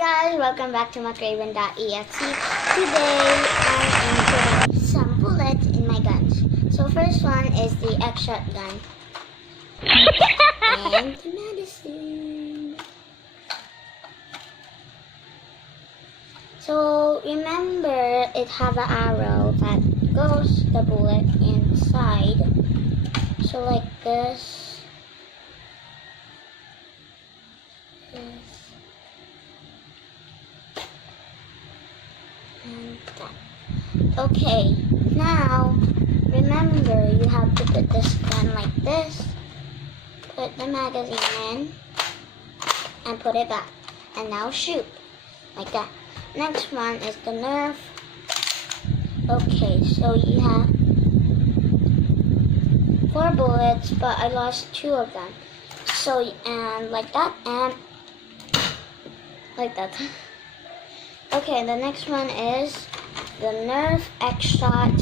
guys, welcome back to my Rayven.exe. Today I'm putting some bullets in my guns. So first one is the X-shot gun. And the medicine. So remember, it have an arrow that goes the bullet inside. So like this. And that. Okay, now remember you have to put this gun like this, put the magazine in, and put it back. And now shoot, like that. Next one is the Nerf. Okay, so you have 4 bullets, but I lost 2 of them. So, and like that, and like that. Okay, the next one is the Nerf X-Shot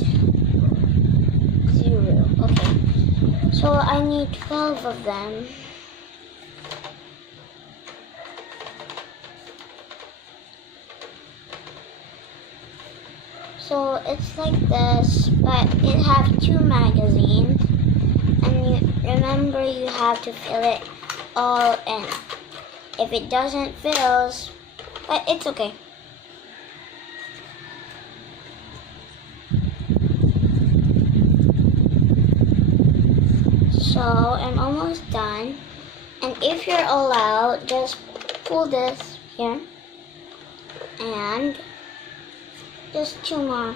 0. Okay, so I need 12 of them. So it's like this, but it has 2 magazines. And you remember you have to fill it all in. If it doesn't fill, but it's okay. So I'm almost done, and if you're allowed, just pull this here, and just 2 more.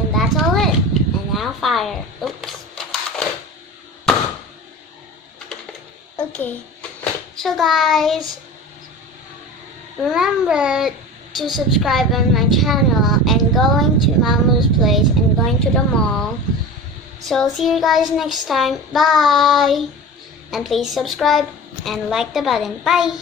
And that's all it. And now fire. Oops. Okay, so guys, remember to subscribe on my channel and going to Mamu's place and going to the mall. So see you guys next time. Bye. And please subscribe and like the button. Bye.